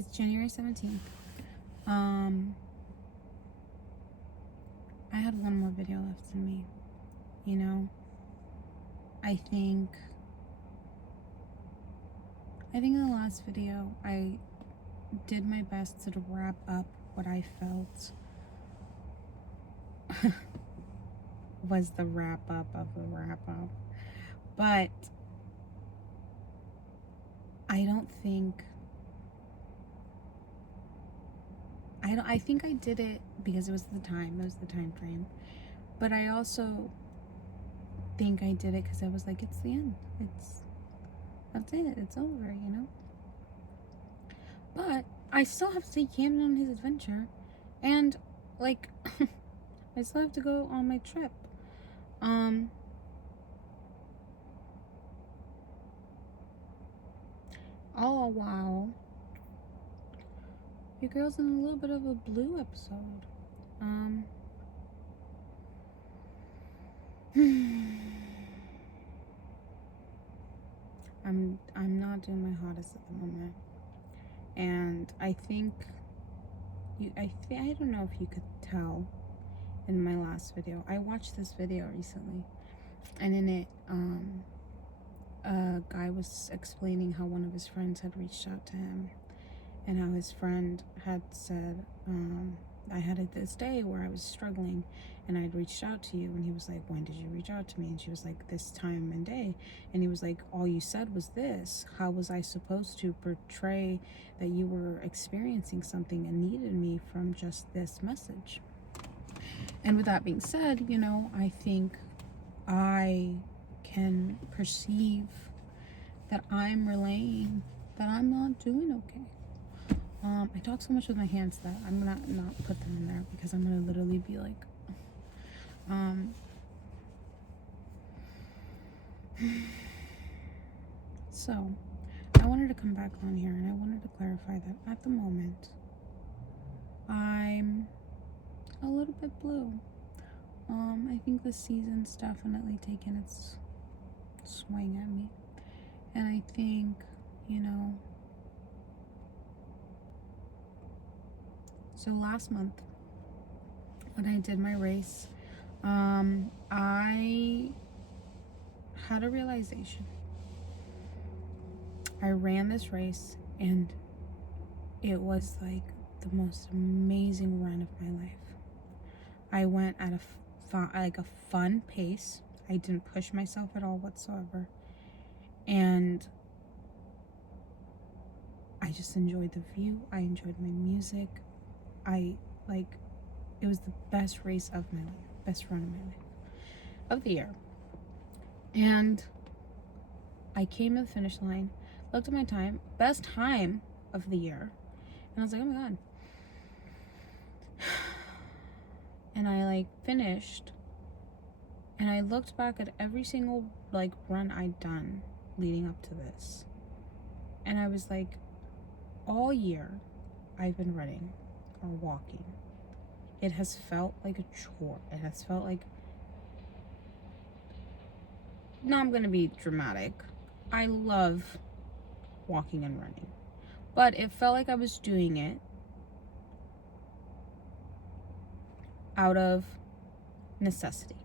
It's January 17th. I had one more video left in me. You know, I think in the last video I did my best to wrap up what I felt was the wrap up of the wrap up. But I think I did it because it was the time frame. But I also think I did it because I was like, it's the end. That's it. It's over, you know? But I still have to take Camden on his adventure. And, like, I still have to go on my trip. All while your girl's in a little bit of a blue episode. I'm not doing my hottest at the moment, and I think I don't know if you could tell in my last video. I watched this video recently, and in it, a guy was explaining how one of his friends had reached out to him, and how his friend had said, I had this day where I was struggling and I'd reached out to you. And he was like, when did you reach out to me? And she was like, this time and day. And he was like, all you said was this. How was I supposed to portray that you were experiencing something and needed me from just this message? And with that being said, you know, I think I can perceive that I'm relaying that I'm not doing okay. I talk so much with my hands that I'm gonna not put them in there because I'm gonna literally be like, so I wanted to come back on here and I wanted to clarify that at the moment I'm a little bit blue. I think the season's definitely taken its swing at me, and I think, you know, so last month when I did my race, I had a realization. I ran this race and it was like the most amazing run of my life. I went at a fun pace. I didn't push myself at all whatsoever. And I just enjoyed the view. I enjoyed my music. It was the best race of my life, best run of my life, of the year. And I came to the finish line, looked at my time, best time of the year, and I was like, oh my God. And I finished, and I looked back at every single run I'd done leading up to this, and I was like, all year I've been running or walking. It has felt like a chore. It has felt like, now I'm gonna be dramatic, I love walking and running, but it felt like I was doing it out of necessity.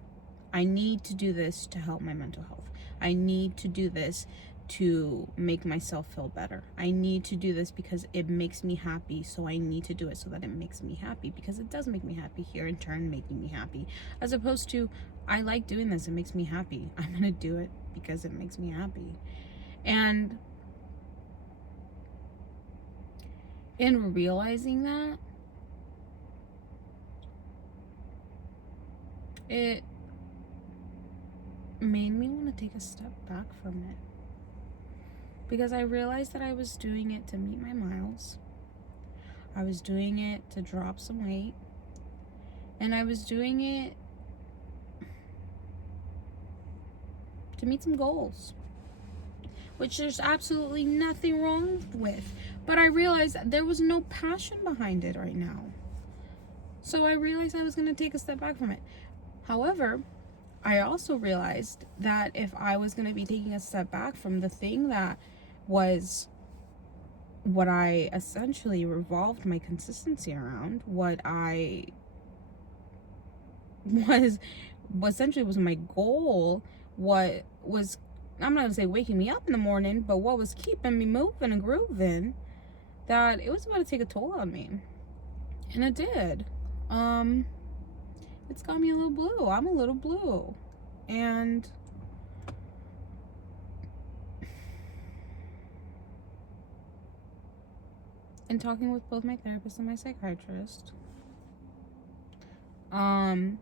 I need to do this to help my mental health. I need to do this to make myself feel better. I need to do this because it makes me happy, so I need to do it so that it makes me happy, because it does make me happy here, in turn making me happy, as opposed to, I like doing this, it makes me happy, I'm gonna do it because it makes me happy. And in realizing that, it made me want to take a step back from it, because I realized that I was doing it to meet my miles. I was doing it to drop some weight, and I was doing it to meet some goals, which there's absolutely nothing wrong with. But I realized that there was no passion behind it right now. So I realized I was going to take a step back from it. However, I also realized that if I was going to be taking a step back from the thing that was what I essentially revolved my consistency around, what I was essentially was my goal, what was, I'm not gonna say waking me up in the morning, but what was keeping me moving and grooving, that it was about to take a toll on me. And it did. It's got me a little blue. I'm a little blue. And in talking with both my therapist and my psychiatrist, I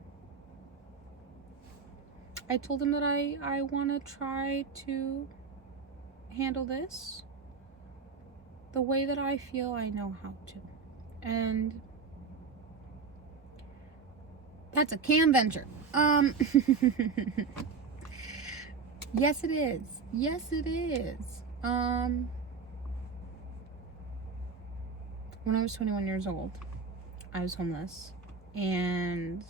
told them that I want to try to handle this the way that I feel I know how to. And that's a Cam venture. Yes, it is. Yes, it is. When I was 21 years old, I was homeless. And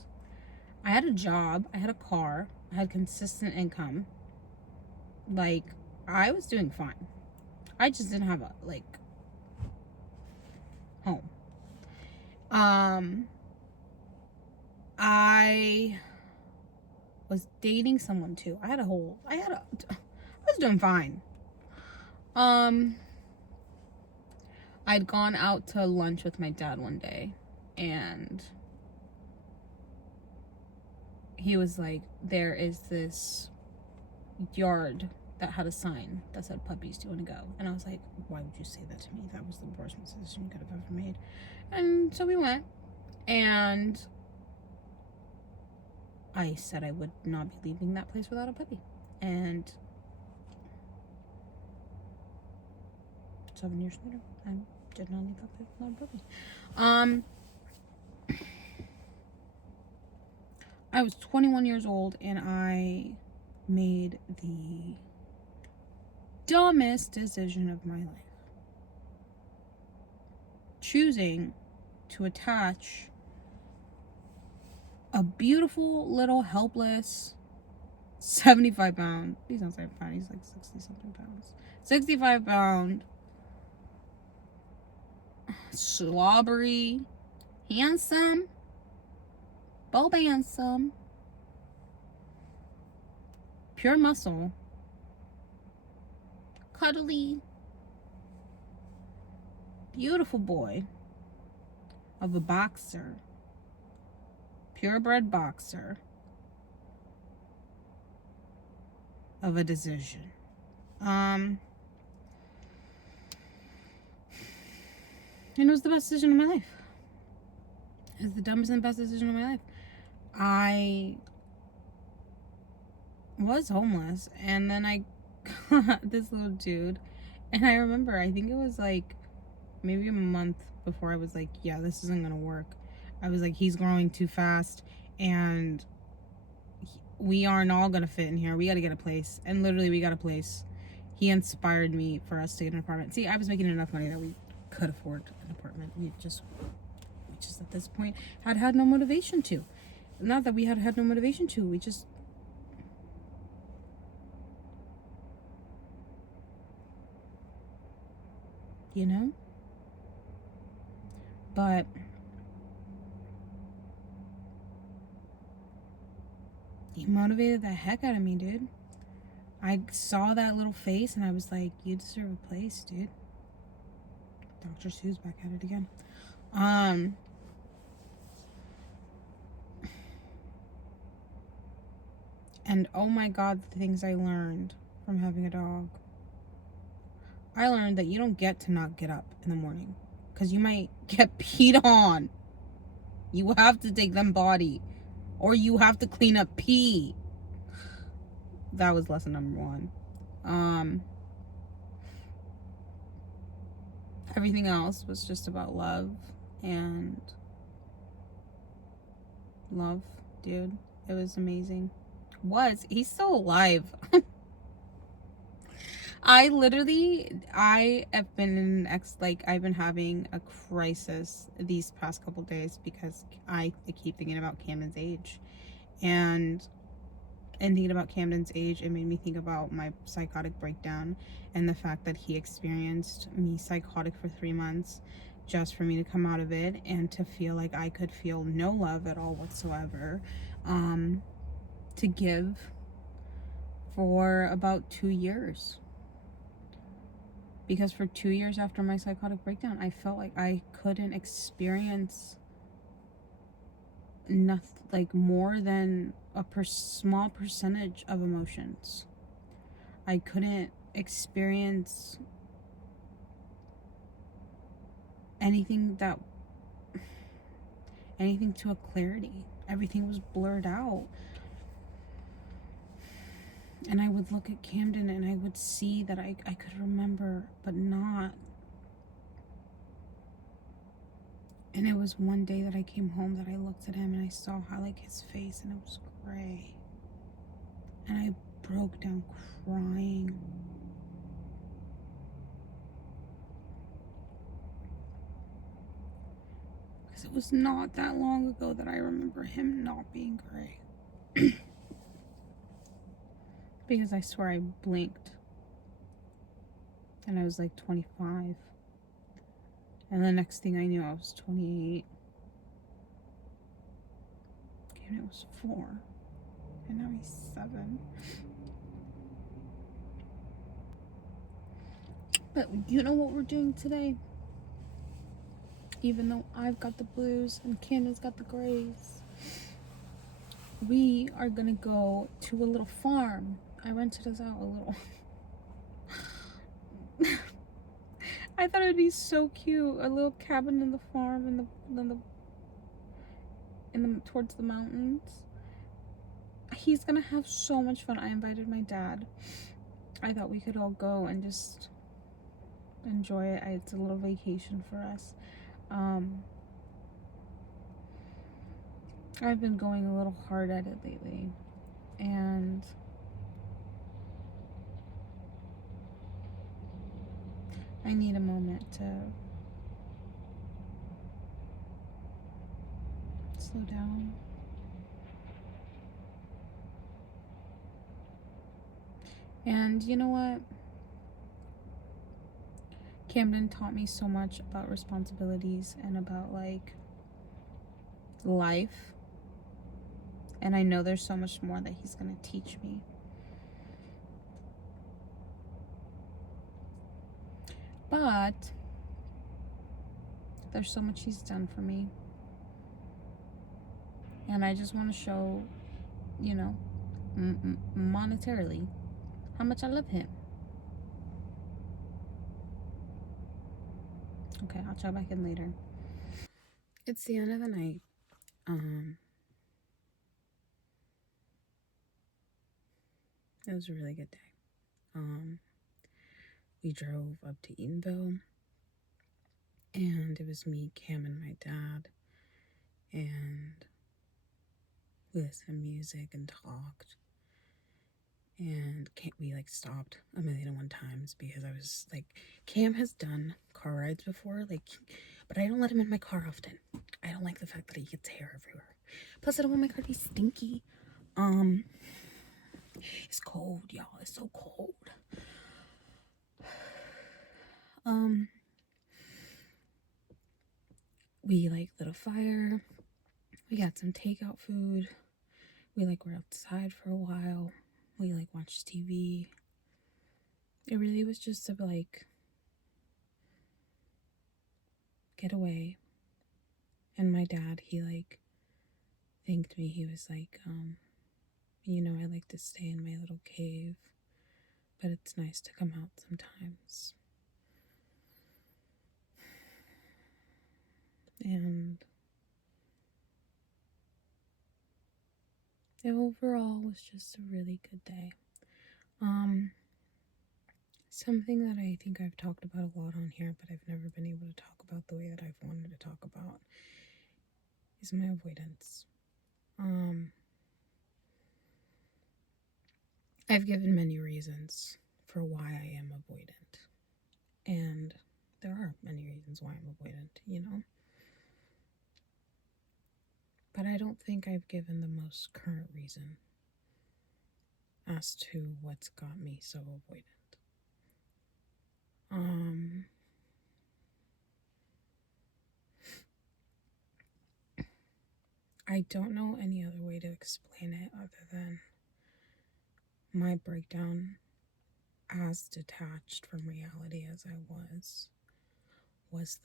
I had a job. I had a car. I had consistent income. Like, I was doing fine. I just didn't have a, like, home. I was dating someone too. I was doing fine. I'd gone out to lunch with my dad one day, and he was like, there is this yard that had a sign that said, "Puppies, do you want to go?" And I was like, why would you say that to me? That was the worst decision you could have ever made. And so we went, and I said I would not be leaving that place without a puppy. And 7 years later, I did not leave that place without a puppy. I was 21 years old, and I made the dumbest decision of my life. Choosing to attach a beautiful little helpless 75 pound, he's not 75 pound, he's like 60 something pounds, 65 pound, slobbery, handsome, bulb handsome, pure muscle, cuddly, beautiful boy of a boxer, purebred boxer of a decision. And it was the best decision of my life. It was the dumbest and best decision of my life. I was homeless, and then I got this little dude, and I remember, I think it was like maybe a month before, I was like, yeah, this isn't gonna work. I was like, he's growing too fast, and we aren't all gonna fit in here. We gotta get a place. And literally, we got a place. He inspired me for us to get an apartment. See, I was making enough money that we could afford an apartment. We just at this point had no motivation to. Not that we had no motivation to. We just, you know? But he motivated the heck out of me, dude. I saw that little face, and I was like, you deserve a place, dude. Dr. Seuss back at it again. And oh my God, the things I learned from having a dog. I learned that you don't get to not get up in the morning, because you might get peed on. You have to take them potty, or you have to clean up pee. That was lesson number 1. Everything else was just about love, and love, dude. It was amazing. He's still alive. I have been in I've been having a crisis these past couple days, because I keep thinking about Camden's age, and and thinking about Camden's age, it made me think about my psychotic breakdown and the fact that he experienced me psychotic for 3 months just for me to come out of it and to feel like I could feel no love at all whatsoever, to give for about 2 years. Because for 2 years after my psychotic breakdown, I felt like I couldn't experience nothing, like more than a small percentage of emotions. I couldn't experience anything to a clarity. Everything was blurred out. And I would look at Camden and I would see that I could remember, but not. And it was one day that I came home that I looked at him and I saw how, like, his face, and it was gray. And I broke down crying. Because it was not that long ago that I remember him not being gray. Because I swear I blinked and I was like 25. And the next thing I knew, I was 28. And it was 4. And now he's 7. But you know what we're doing today? Even though I've got the blues and Camden's got the grays, we are gonna go to a little farm. I rented us out a little. I thought it'd be so cute, a little cabin in the farm in the towards the mountains. He's gonna have so much fun. I invited my dad. I thought we could all go and just enjoy it. It's a little vacation for us. I've been going a little hard at it lately, and I need a moment to slow down. And you know what? Camden taught me so much about responsibilities and about, like, life. And I know there's so much more that he's gonna teach me. But there's so much he's done for me. And I just want to show, you know, monetarily, how much I love him. Okay, I'll check back in later. It's the end of the night. It was a really good day. We drove up to Eatonville, and it was me, Cam, and my dad, and we listened to music and talked. And we like stopped 1,000,001 times because I was like, Cam has done car rides before, like, but I don't let him in my car often. I don't like the fact that he gets hair everywhere. Plus, I don't want my car to be stinky. It's cold, y'all. It's so cold. We like lit a fire. We got some takeout food. We like were outside for a while. We like watched TV. It really was just to like get away. And my dad, he like thanked me. He was like, you know, I like to stay in my little cave, but it's nice to come out sometimes. And it overall was just a really good day. Something that I think I've talked about a lot on here, but I've never been able to talk about the way that I've wanted to talk about, is my avoidance. I've given many reasons for why I am avoidant. And there are many reasons why I'm avoidant, you know? But I don't think I've given the most current reason. as to what's got me so avoidant. I don't know any other way to explain it other than my breakdown, as detached from reality as I was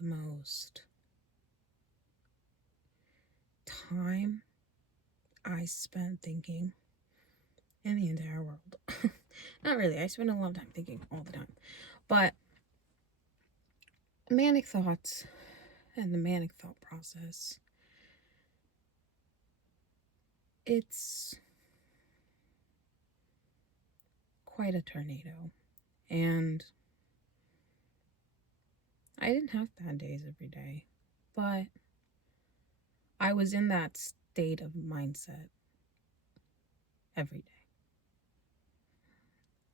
the most time I spent thinking in the entire world. Not really, I spend a lot of time thinking all the time. But manic thoughts and the manic thought process, it's quite a tornado. And I didn't have bad days every day, but I was in that state of mindset every day.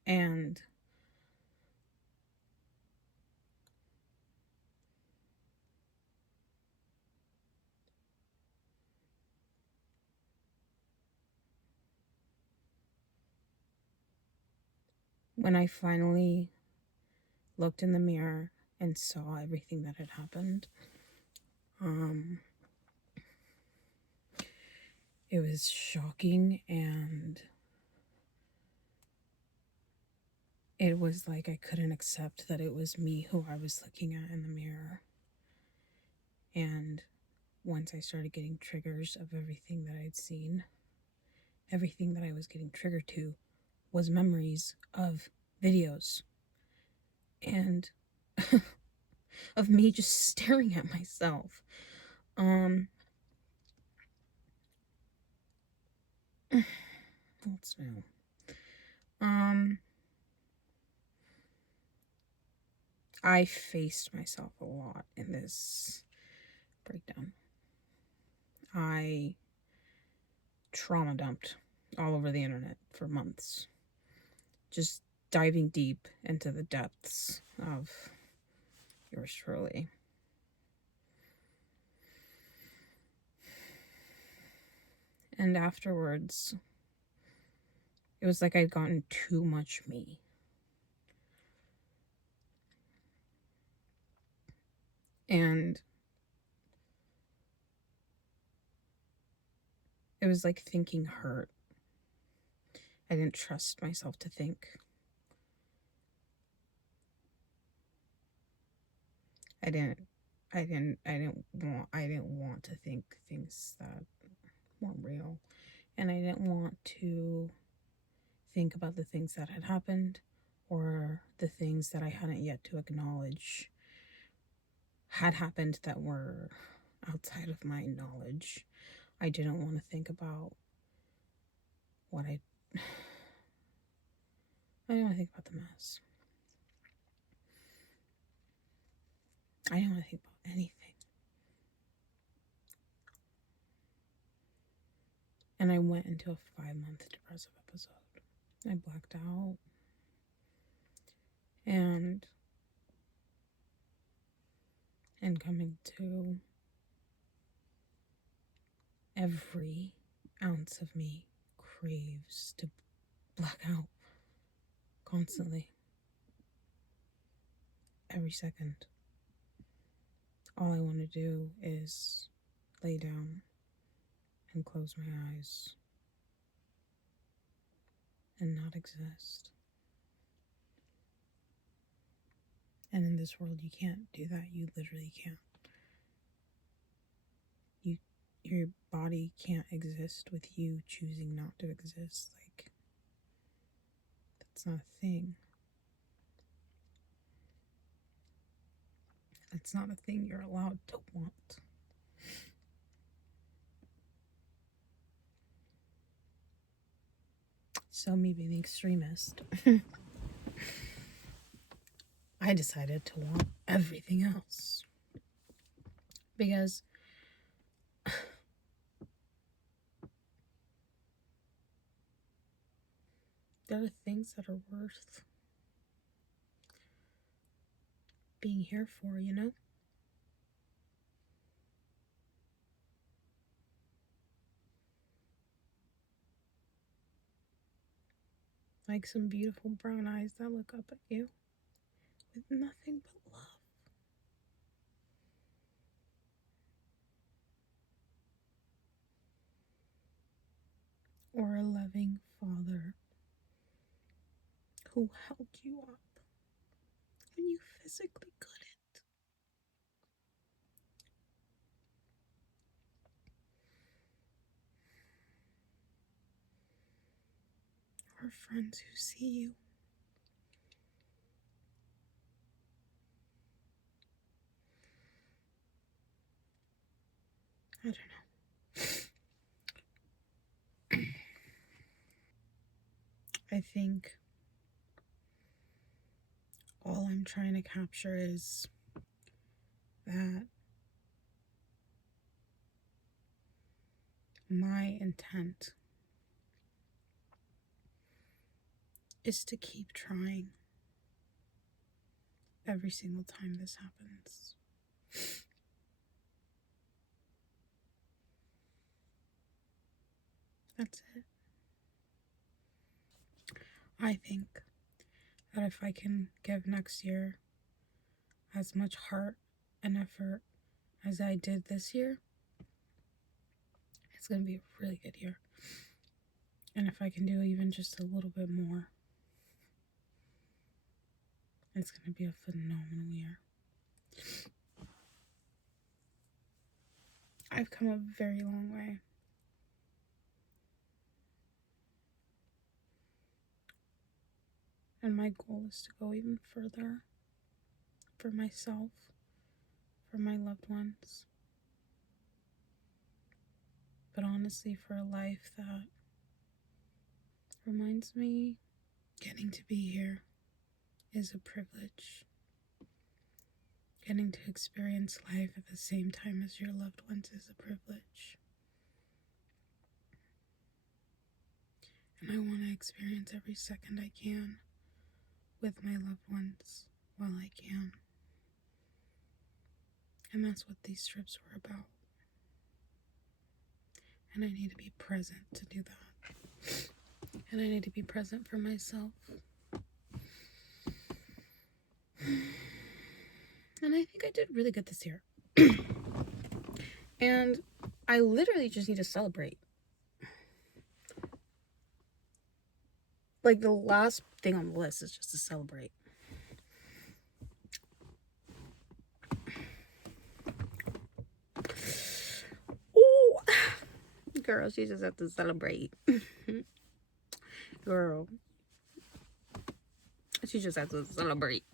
And when I finally looked in the mirror and saw everything that had happened, it was shocking, and it was like I couldn't accept that it was me who I was looking at in the mirror. And once I started getting triggers of everything that I'd seen, everything that I was getting triggered to was memories of videos and of me just staring at myself. What's new? I faced myself a lot in this breakdown. I trauma dumped all over the internet for months, just diving deep into the depths of yours truly. And afterwards, it was like I'd gotten too much me. And it was like thinking hurt. I didn't trust myself to think. I didn't want to think things that weren't real. And I didn't want to think about the things that had happened or the things that I hadn't yet to acknowledge had happened that were outside of my knowledge. I didn't want to think about what I didn't want to think about the mess. I didn't want to think about anything. And I went into a 5-month depressive episode. I blacked out. And coming to, every ounce of me craves to black out constantly. Every second. All I want to do is lay down and close my eyes and not exist. And in this world, you can't do that. You literally can't. Your body can't exist with you choosing not to exist. Like, that's not a thing. That's not a thing you're allowed to want. So, me being the extremist, I decided to want everything else. Because there are things that are worth being here for, you know? like some beautiful brown eyes that look up at you with nothing but love. Or a loving father who held you up when you physically couldn't. Or friends who see you. I don't know. I think all I'm trying to capture is that my intent is to keep trying every single time this happens. That's it. I think that if I can give next year as much heart and effort as I did this year, it's going to be a really good year. And if I can do even just a little bit more, it's going to be a phenomenal year. I've come a very long way. And my goal is to go even further for myself, for my loved ones, but honestly for a life that reminds me getting to be here is a privilege. Getting to experience life at the same time as your loved ones is a privilege. And I want to experience every second I can with my loved ones while I can. And that's what these trips were about. And I need to be present to do that. And I need to be present for myself. And I think I did really good this year. And I literally just need to celebrate. Like, the last thing on the list is just to celebrate. Ooh, girl, she just have to celebrate. Girl, she just has to celebrate.